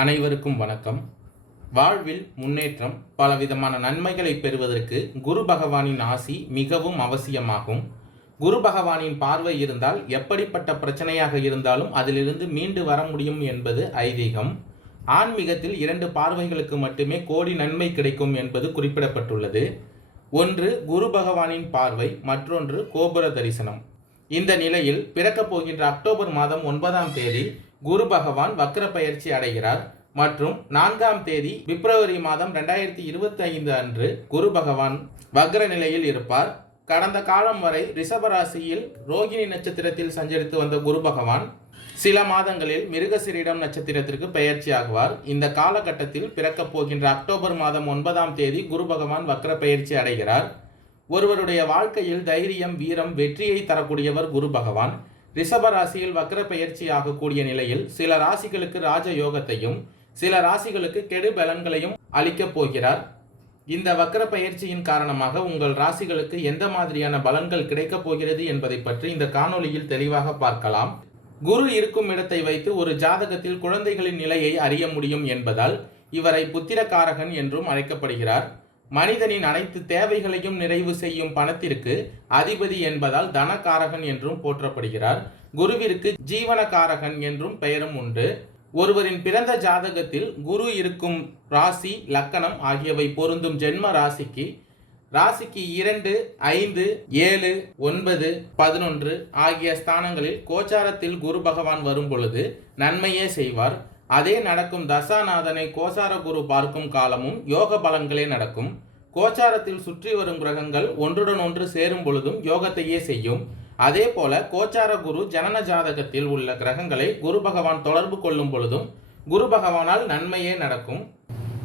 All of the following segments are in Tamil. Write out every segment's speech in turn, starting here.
அனைவருக்கும் வணக்கம். வாழ்வில் முன்னேற்றம் பலவிதமான நன்மைகளை பெறுவதற்கு குரு பகவானின் ஆசி மிகவும் அவசியமாகும். குரு பகவானின் பார்வை இருந்தால் எப்படிப்பட்ட பிரச்சனையாக இருந்தாலும் அதிலிருந்து மீண்டு வர முடியும் என்பது ஐதீகம். ஆன்மீகத்தில் இரண்டு பார்வைகளுக்கு மட்டுமே கோடி நன்மை கிடைக்கும் என்பது குறிப்பிடப்பட்டுள்ளது. ஒன்று குரு பகவானின் பார்வை மற்றொன்று கோபுர தரிசனம். இந்த நிலையில் பிறக்கப் போகின்ற அக்டோபர் மாதம் ஒன்பதாம் தேதி குரு பகவான் வக்ர பயிற்சி அடைகிறார். மற்றும் நான்காம் தேதி பிப்ரவரி மாதம் ரெண்டாயிரத்தி இருபத்தி ஐந்து அன்று குரு பகவான் வக்ர நிலையில் இருப்பார். கடந்த காலம் வரை ரிஷபராசியில் ரோகிணி நட்சத்திரத்தில் சஞ்சரித்து வந்த குரு பகவான் சில மாதங்களில் மிருகசிரிடம் நட்சத்திரத்திற்கு பெயர்ச்சி ஆகுவார். இந்த காலகட்டத்தில் பிறக்கப் போகின்ற அக்டோபர் மாதம் ஒன்பதாம் தேதி குரு பகவான் வக்ர பயிற்சி அடைகிறார். ஒருவருடைய வாழ்க்கையில் தைரியம் வீரம் வெற்றியை தரக்கூடியவர் குரு பகவான். ரிஷப ராசியில் வக்ர பெயர்ச்சியாகக்கூடிய நிலையில் சில ராசிகளுக்கு ராஜ யோகத்தையும் சில ராசிகளுக்கு கெடு பலன்களையும் அளிக்கப் போகிறார். இந்த வக்கர பயிற்சியின் காரணமாக உங்கள் ராசிகளுக்கு எந்த மாதிரியான பலன்கள் கிடைக்கப் போகிறது என்பதை பற்றி இந்த காணொளியில் தெளிவாக பார்க்கலாம். குரு இருக்கும் இடத்தை வைத்து ஒரு ஜாதகத்தில் குழந்தைகளின் நிலையை அறிய முடியும் என்பதால் இவரை புத்திரகாரகன் என்றும் அழைக்கப்படுகிறார். மனிதனின் அனைத்து தேவைகளையும் நிறைவு செய்யும் பணத்திற்கு அதிபதி என்பதால் தனகாரகன் என்றும் போற்றப்படுகிறார். குருவிற்கு ஜீவனகாரகன் என்றும் பெயரும் உண்டு. ஒருவரின் பிறந்த ஜாதகத்தில் குரு இருக்கும் ராசி லக்கணம் ஆகியவை பொருந்தும் ஜென்ம ராசிக்கு ராசிக்கு இரண்டு ஐந்து ஏழு ஒன்பது பதினொன்று ஆகிய ஸ்தானங்களில் கோச்சாரத்தில் குரு பகவான் வரும் பொழுது நன்மையே செய்வார். அதே நடக்கும் தசாநாதனை கோசார குரு பார்க்கும் காலமும் யோக பலன்களே நடக்கும். கோச்சாரத்தில் சுற்றி வரும் கிரகங்கள் ஒன்றுடன் ஒன்று சேரும் பொழுதும் யோகத்தையே செய்யும். அதே போல கோச்சார குரு ஜனன ஜாதகத்தில் உள்ள கிரகங்களை குரு பகவான் தொடர்பு கொள்ளும் பொழுதும் குரு பகவானால் நன்மையே நடக்கும்.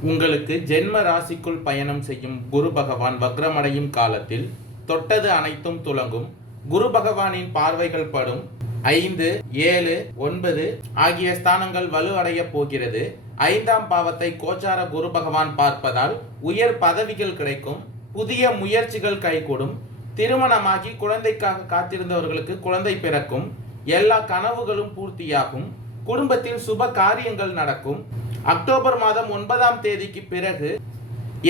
உங்களுக்கு ஜென்ம ராசிக்குள் பயணம் செய்யும் குரு பகவான் வக்ரமடையும் காலத்தில் தொட்டது அனைத்தும் துலங்கும் குரு பகவானின் பார்வைகள் படும். ஐந்து ஏழு ஒன்பது ஆகிய ஸ்தானங்கள் வலுவடைய போகிறது. ஐந்தாம் பாவத்தை கோச்சார குரு பகவான் பார்ப்பதால் உயர் பதவிகள் கிடைக்கும் புதிய முயற்சிகள் கைகூடும் திருமணமாகி குழந்தைக்காக காத்திருந்தவர்களுக்கு குழந்தை பிறக்கும் எல்லா கனவுகளும் பூர்த்தியாகும் குடும்பத்தில் சுப காரியங்கள் நடக்கும். அக்டோபர் மாதம் ஒன்பதாம் தேதிக்கு பிறகு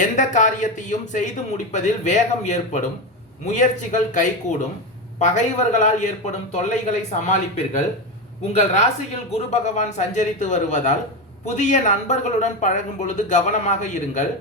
எந்த காரியத்தையும் செய்து முடிப்பதில் வேகம் ஏற்படும் முயற்சிகள் கைகூடும் பகைவர்களால் ஏற்படும் தொல்லைகளை சமாளிப்பீர்கள். உங்கள் ராசியில் குரு பகவான் சஞ்சரித்து வருவதால் புதிய நண்பர்களுடன் பழகும் பொழுது கவனமாக இருங்கள்.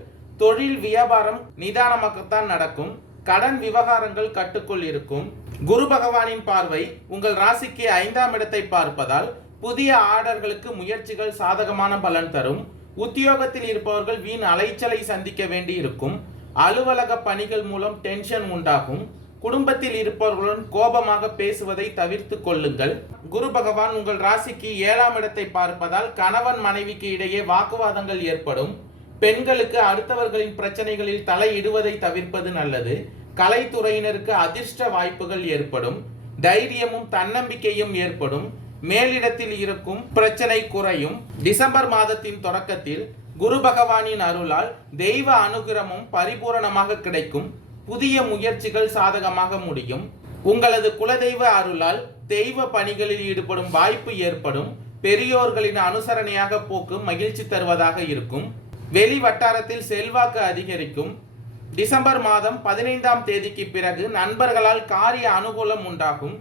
தொழில் வியாபாரம் நிதானமாகத்தான் நடக்கும். கடன் விவகாரங்கள் கட்டுக்குள் இருக்கும். குரு பகவானின் பார்வை உங்கள் ராசிக்கு ஐந்தாம் இடத்தை பார்ப்பதால் புதிய ஆர்டர்களுக்கு முயற்சிகள் சாதகமான பலன் தரும். உத்தியோகத்தில் இருப்பவர்கள் வீண் அலைச்சலை சந்திக்க வேண்டி இருக்கும் அலுவலக பணிகள் மூலம் டென்ஷன் உண்டாகும். குடும்பத்தில் இருப்பவர்களுடன் கோபமாக பேசுவதை தவிர்த்து கொள்ளுங்கள். குரு பகவான் உங்கள் ராசிக்கு ஏழாம் இடத்தை பார்ப்பதால் கணவன் மனைவிக்கு இடையே வாக்குவாதங்கள் ஏற்படும். பெண்களுக்கு அடுத்தவர்களின் பிரச்சனைகளில் தலையிடுவதை தவிர்ப்பது நல்லது. கலைத்துறையினருக்கு அதிர்ஷ்ட வாய்ப்புகள் ஏற்படும். தைரியமும் தன்னம்பிக்கையும் ஏற்படும். மேலிடத்தில் இருக்கும் பிரச்சனை குறையும். டிசம்பர் மாதத்தின் தொடக்கத்தில் குரு பகவானின் அருளால் தெய்வ அனுகிரமும் பரிபூரணமாக கிடைக்கும். புதிய முயற்சிகள் சாதகமாக முடியும். உங்களது குலதெய்வ அருளால் தெய்வ பணிகளில் ஈடுபடும் வாய்ப்பு ஏற்படும். பெரியோர்களின் அனுசரணையாக போக்கு மகிழ்ச்சி தருவதாக இருக்கும். வெளி வட்டாரத்தில் செல்வாக்கு அதிகரிக்கும். டிசம்பர் மாதம் பதினைந்தாம் தேதிக்கு பிறகு நண்பர்களால் காரிய அனுகூலம் உண்டாகும்.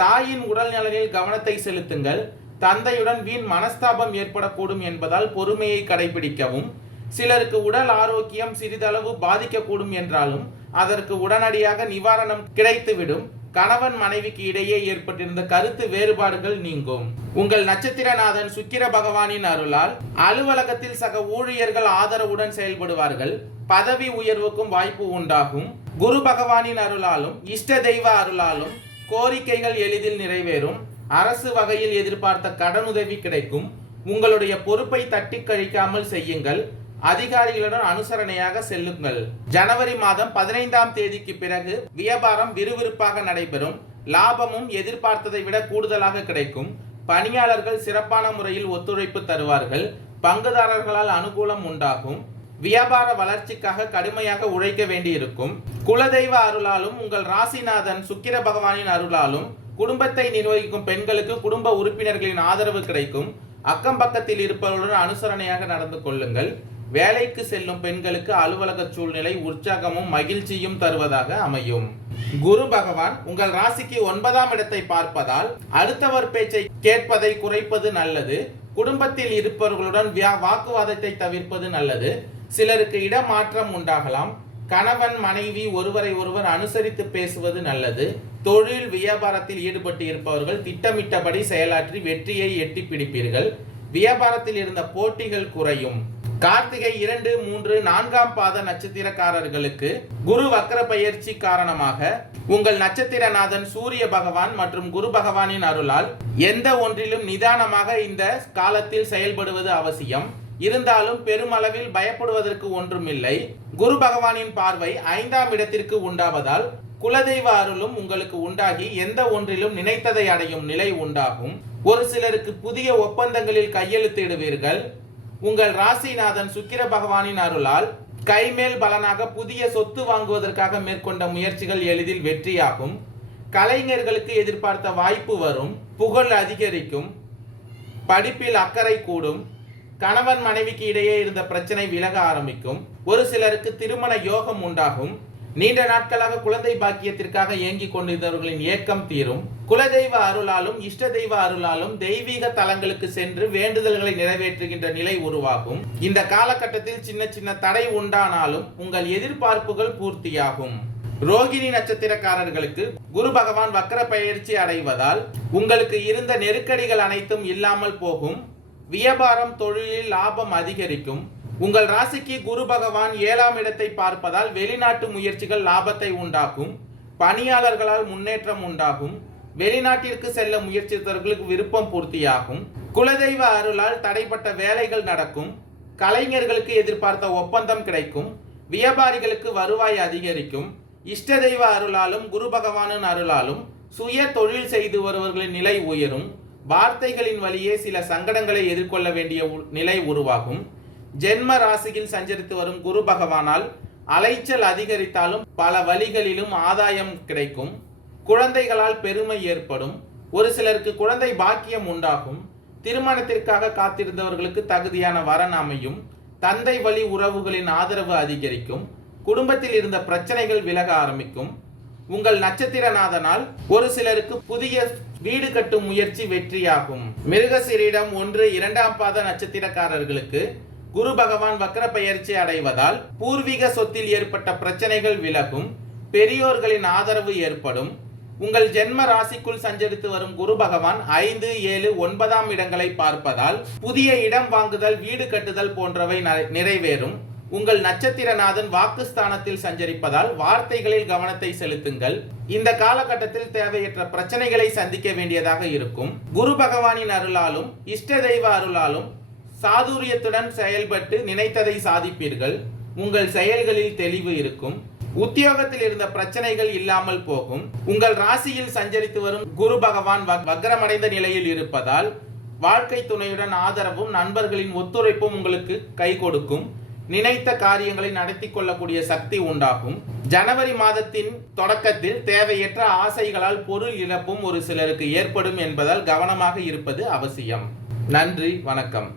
தாயின் உடல் நலனில் கவனத்தை செலுத்துங்கள். தந்தையுடன் வீண் மனஸ்தாபம் ஏற்படக்கூடும் என்பதால் பொறுமையை கடைபிடிக்கவும். சிலருக்கு உடல் ஆரோக்கியம் சிறிதளவு பாதிக்கக்கூடும் என்றாலும் அதற்கு உடனடியாக நிவாரணம் கிடைத்துவிடும். கணவன் மனைவிக்கு இடையே ஏற்பட்டிருந்த கருத்து வேறுபாடுகள் நீங்கும். உங்கள் நட்சத்திரநாதன் சுக்கிர பகவானின் அருளால் அலுவலகத்தில் சக ஊழியர்கள் ஆதரவுடன் செயல்படுவார்கள். பதவி உயர்வுக்கும் வாய்ப்பு உண்டாகும். குரு பகவானின் அருளாலும் இஷ்ட தெய்வ அருளாலும் கோரிக்கைகள் எளிதில் நிறைவேறும். அரசு வகையில் எதிர்பார்த்த கடனுதவி கிடைக்கும். உங்களுடைய பொறுப்பை தட்டி கழிக்காமல் செய்யுங்கள். அதிகாரிகளுடன் அனுசரணையாக செல்லுங்கள். ஜனவரி மாதம் பதினைந்தாம் தேதிக்கு பிறகு வியாபாரம் விறுவிறுப்பாக நடைபெறும். லாபமும் எதிர்பார்த்ததை விட கூடுதலாக கிடைக்கும். பணியாளர்கள் சிறப்பான முறையில் ஒத்துழைப்பு தருவார்கள். பங்குதாரர்களால் அனுகூலம் உண்டாகும். வியாபார வளர்ச்சிக்காக கடுமையாக உழைக்க வேண்டியிருக்கும். குலதெய்வ அருளாலும் உங்கள் ராசிநாதன் சுக்கிர பகவானின் அருளாலும் குடும்பத்தை நிர்வகிக்கும் பெண்களுக்கு குடும்ப உறுப்பினர்களின் ஆதரவு கிடைக்கும். அக்கம் பக்கத்தில் இருப்பவர்களுடன் அனுசரணையாக நடந்து கொள்ளுங்கள். வேலைக்கு செல்லும் பெண்களுக்கு அலுவலக சூழ்நிலை உற்சாகமும் மகிழ்ச்சியும் தருவதாக அமையும். குரு பகவான் உங்கள் ராசிக்கு ஒன்பதாம் இடத்தை பார்ப்பதால் அடுத்தவர் பேச்சை கேட்பதை குறைப்பது நல்லது. குடும்பத்தில் இருப்பவர்களுடன் வியா- வாக்குவாதத்தை தவிர்ப்பது நல்லது. சிலருக்கு இடமாற்றம் உண்டாகலாம். கணவன் மனைவி ஒருவரை ஒருவர் அனுசரித்து பேசுவது நல்லது. தொழில் வியாபாரத்தில் ஈடுபட்டு இருப்பவர்கள் திட்டமிட்டபடி செயலாற்றி வெற்றியை எட்டி பிடிப்பீர்கள். வியாபாரத்தில் இருந்த போட்டிகள் குறையும். கார்த்திகை இரண்டு மூன்று நான்காம் பாத நட்சத்திரக்காரர்களுக்கு குரு வக்கர பயிற்சி காரணமாக உங்கள் நட்சத்திரநாதன் சூரிய பகவான் மற்றும் குரு பகவானின் அருளால் எந்த ஒன்றிலும் நிதானமாக இந்த காலத்தில் செயல்படுவது அவசியம். இருந்தாலும் பெருமளவில் பயப்படுவதற்கு ஒன்றுமில்லை. குரு பகவானின் பார்வை ஐந்தாம் இடத்திற்கு உண்டாவதால் குலதெய்வ அருளும் உங்களுக்கு உண்டாகி எந்த ஒன்றிலும் நினைத்ததை அடையும் நிலை உண்டாகும். ஒரு சிலருக்கு புதிய ஒப்பந்தங்களில் கையெழுத்திடுவீர்கள். உங்கள் ராசிநாதன் சுக்கிர பகவானின் அருளால் கைமேல் பலனாக புதிய சொத்து வாங்குவதற்காக மேற்கொண்ட முயற்சிகள் எளிதில் வெற்றியாகும். கலைஞர்களுக்கு எதிர்பார்த்த வாய்ப்பு வரும். புகழ் அதிகரிக்கும். படிப்பில் அக்கறை கூடும். கணவன் மனைவிக்கு இடையே இருந்த பிரச்சனை விலக ஆரம்பிக்கும். ஒரு சிலருக்கு திருமண யோகம் உண்டாகும். நீண்ட நாட்களாக குழந்தை பாக்கியத்திற்காக ஏங்கிக் கொண்டிருந்தவர்களின் ஏக்கம் தீரும். குலதெய்வ அருளாலும் இஷ்ட தெய்வ அருளாலும் தெய்வீக தலங்களுக்கு சென்று வேண்டுதல்களை நிறைவேற்றுகின்ற நிலை உருவாகும். இந்த காலகட்டத்தில் சின்ன சின்ன தடை உண்டானாலும் உங்கள் எதிர்பார்ப்புகள் பூர்த்தியாகும். ரோகிணி நட்சத்திரக்காரர்களுக்கு குரு பகவான் வக்கர பயிற்சி அடைவதால் உங்களுக்கு இருந்த நெருக்கடிகள் அனைத்தும் இல்லாமல் போகும். வியாபாரம் தொழிலில் லாபம் அதிகரிக்கும். உங்கள் ராசிக்கு குரு பகவான் ஏழாம் இடத்தை பார்ப்பதால் வெளிநாட்டு முயற்சிகள் லாபத்தை உண்டாக்கும் பணியாளர்களால் முன்னேற்றம் உண்டாகும் வெளிநாட்டிற்கு செல்ல முயற்சித்தவர்களுக்கு விருப்பம் பூர்த்தியாகும் குலதெய்வ அருளால் தடைப்பட்ட வேலைகள் நடக்கும் கலைஞர்களுக்கு எதிர்பார்த்த ஒப்பந்தம் கிடைக்கும் வியாபாரிகளுக்கு வருவாய் அதிகரிக்கும் இஷ்ட தெய்வ அருளாலும் குரு பகவானின் அருளாலும் சுய தொழில் செய்து வருபவர்களின் நிலை உயரும் வார்த்தைகளின் வழியே சில சங்கடங்களை எதிர்கொள்ள வேண்டிய உ- நிலை உருவாகும். ஜென்ம ராசியில் சஞ்சரித்து வரும் குரு பகவானால் அலைச்சல் அதிகரித்தாலும் பல வழிகளிலும் ஆதாயம் கிடைக்கும். குழந்தைகளால் பெருமை ஏற்படும். ஒரு சிலருக்கு குழந்தை பாக்கியம் உண்டாகும். திருமணத்திற்காக காத்திருந்தவர்களுக்கு தகுதியான வரன் அமையும். தந்தை வழி உறவுகளின் ஆதரவு அதிகரிக்கும். குடும்பத்தில் இருந்த பிரச்சனைகள் விலக ஆரம்பிக்கும். உங்கள் நட்சத்திரநாதனால் ஒரு சிலருக்கு புதிய வீடு கட்டும் முயற்சி வெற்றியாகும். மிருகசிரிடம் ஒன்று இரண்டாம் பாத நட்சத்திரக்காரர்களுக்கு குரு பகவான் வக்கர பயிற்சி அடைவதால் பூர்வீக சொத்தில் ஏற்பட்ட பிரச்சனைகள் விலகும் பெரியோர்களின் ஆதரவு ஏற்படும். உங்கள் ஜென்ம ராசிக்குள் சஞ்சரித்து வரும் குரு பகவான் ஐந்து ஏழு ஒன்பதாம் இடங்களை பார்ப்பதால் புதிய இடம் வாங்குதல் வீடு கட்டுதல் போன்றவை நிறைவேறும். உங்கள் நட்சத்திரநாதன் வாக்குஸ்தானத்தில் சஞ்சரிப்பதால் வார்த்தைகளில் கவனத்தை செலுத்துங்கள். இந்த காலகட்டத்தில் தேவையற்ற பிரச்சனைகளை சந்திக்க வேண்டியதாக இருக்கும். குரு பகவானின் அருளாலும் இஷ்ட தெய்வ அருளாலும் சாதுரியத்துடன் செயல்பட்டு நினைத்ததை சாதிப்பீர்கள். உங்கள் செயல்களில் தெளிவு இருக்கும். உத்தியோகத்தில் இருந்த பிரச்சனைகள் இல்லாமல் போகும். உங்கள் ராசியில் சஞ்சரித்து வரும் குரு பகவான் வக்ரமடைந்த நிலையில் இருப்பதால் வாழ்க்கை துணையுடன் ஆதரவும் நண்பர்களின் ஒத்துழைப்பும் உங்களுக்கு கை கொடுக்கும். நினைத்த காரியங்களை நடத்தி கொள்ளக்கூடிய சக்தி உண்டாகும். ஜனவரி மாதத்தின் தொடக்கத்தில் தேவையற்ற ஆசைகளால் பொருள் இழப்பும் ஒரு சிலருக்கு ஏற்படும் என்பதால் கவனமாக இருப்பது அவசியம். நன்றி வணக்கம்.